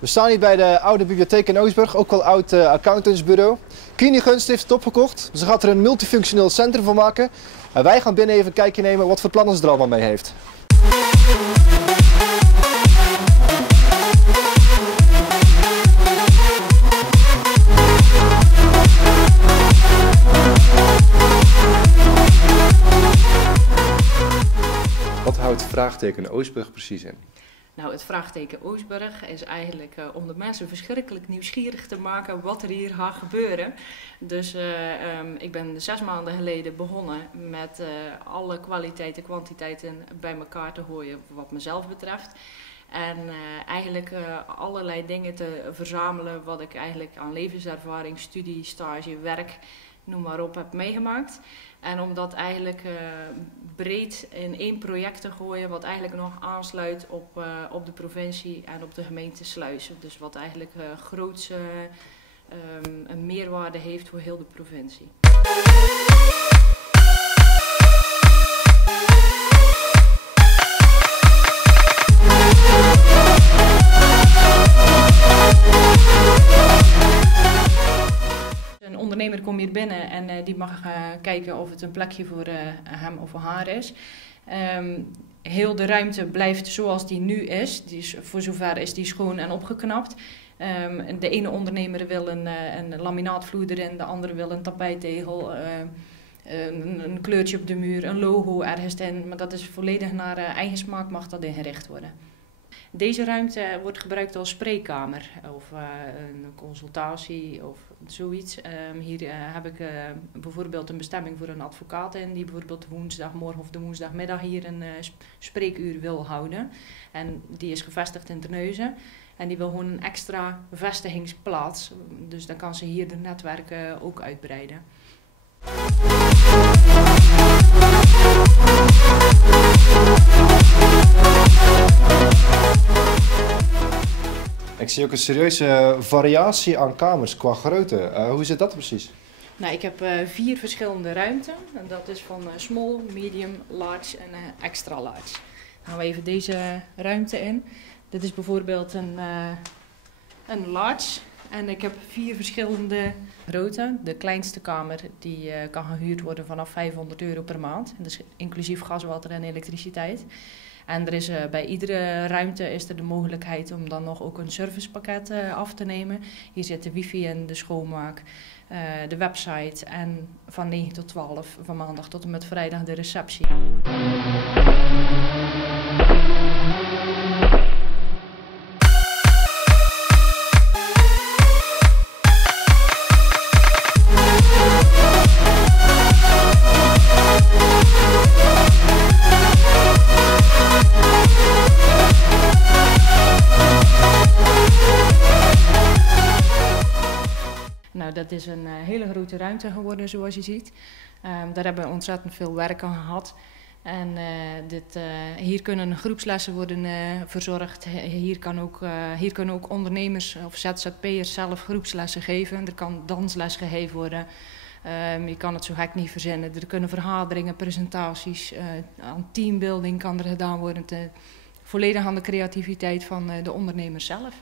We staan hier bij de oude bibliotheek in Oostburg, ook wel oud accountantsbureau. Kini Gunst heeft het opgekocht. Ze gaat er een multifunctioneel centrum van maken. En wij gaan binnen even een kijkje nemen wat voor plannen ze er allemaal mee heeft. Wat houdt vraagteken Oostburg precies in? Nou, het vraagteken Oostburg is eigenlijk om de mensen verschrikkelijk nieuwsgierig te maken wat er hier gaat gebeuren. Dus ik ben 6 maanden geleden begonnen met alle kwaliteiten, kwantiteiten bij elkaar te gooien wat mezelf betreft. En eigenlijk allerlei dingen te verzamelen wat ik eigenlijk aan levenservaring, studie, stage, werk, noem maar op, heb meegemaakt. En om dat eigenlijk breed in 1 project te gooien wat eigenlijk nog aansluit op de provincie en op de gemeente Sluis. Dus wat eigenlijk groots een meerwaarde heeft voor heel de provincie. Een ondernemer komt hier binnen en die mag kijken of het een plekje voor hem of voor haar is. Heel de ruimte blijft zoals die nu is. Voor zover is die schoon en opgeknapt. De ene ondernemer wil een laminaatvloer erin, de andere wil een tapijttegel, een kleurtje op de muur, een logo ergens in. Maar dat is volledig naar eigen smaak mag dat ingericht worden. Deze ruimte wordt gebruikt als spreekkamer of een consultatie of zoiets. Hier heb ik bijvoorbeeld een bestemming voor een advocaat in die bijvoorbeeld woensdagmorgen of de woensdagmiddag hier een spreekuur wil houden. En die is gevestigd in Terneuzen en die wil gewoon een extra vestigingsplaats. Dus dan kan ze hier de netwerken ook uitbreiden. Ik zie ook een serieuze variatie aan kamers qua grootte. Hoe zit dat precies? Nou, ik heb 4 verschillende ruimten. En dat is van small, medium, large en extra large. Dan gaan we even deze ruimte in. Dit is bijvoorbeeld een large. En ik heb 4 verschillende grootte. De kleinste kamer die kan gehuurd worden vanaf €500 per maand. Dus inclusief gas, water en elektriciteit. En er is, bij iedere ruimte is er de mogelijkheid om dan nog ook een servicepakket af te nemen. Hier zit de wifi in, de schoonmaak, de website en van 9 tot 12 van maandag tot en met vrijdag de receptie. Nou, dat is een hele grote ruimte geworden zoals je ziet. Daar hebben we ontzettend veel werk aan gehad. En hier kunnen groepslessen worden verzorgd. Hier kunnen ook ondernemers of ZZP'ers zelf groepslessen geven. Er kan dansles gegeven worden. Je kan het zo gek niet verzinnen. Er kunnen vergaderingen, presentaties, aan teambuilding kan er gedaan worden. Volledig aan de creativiteit van de ondernemers zelf.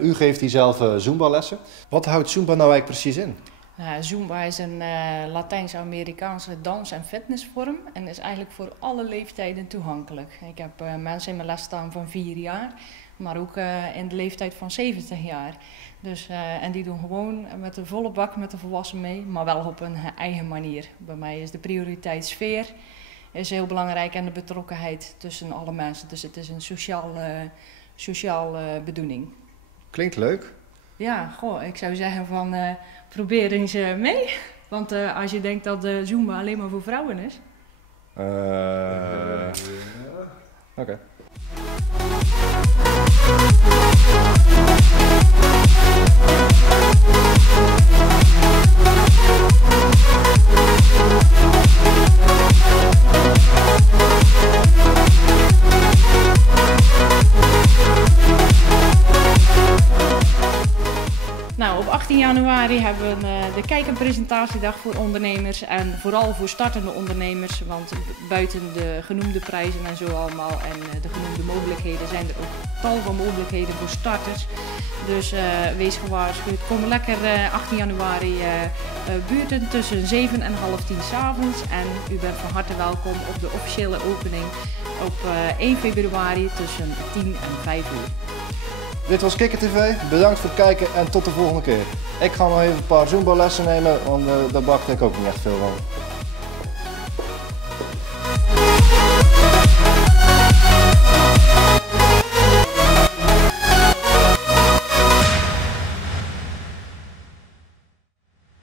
U geeft hier zelf Zumba-lessen. Wat houdt Zumba nou eigenlijk precies in? Zumba is een Latijns-Amerikaanse dans- en fitnessvorm en is eigenlijk voor alle leeftijden toegankelijk. Ik heb mensen in mijn les staan van 4 jaar, maar ook in de leeftijd van 70 jaar. Dus, en die doen gewoon met de volle bak met de volwassenen mee, maar wel op een eigen manier. Bij mij is de prioriteit sfeer is heel belangrijk en de betrokkenheid tussen alle mensen. Dus het is een sociaal bedoeling. Klinkt leuk. Ja, ik zou zeggen van probeer eens mee. Want als je denkt dat de Zumba alleen maar voor vrouwen is. Oké. Nou, op 18 januari januari hebben we de kijk- en presentatiedag voor ondernemers en vooral voor startende ondernemers, want buiten de genoemde prijzen en zo allemaal en de genoemde mogelijkheden zijn er ook tal van mogelijkheden voor starters. Dus wees gewaarschuwd. Kom lekker 18 januari buurten tussen 7 en half 10 's avonds en u bent van harte welkom op de officiële opening op 1 februari tussen 10 en 5 uur. Dit was Kikker TV, bedankt voor het kijken en tot de volgende keer. Ik ga nog even een paar Zumba lessen nemen, want daar bakte ik ook niet echt veel van.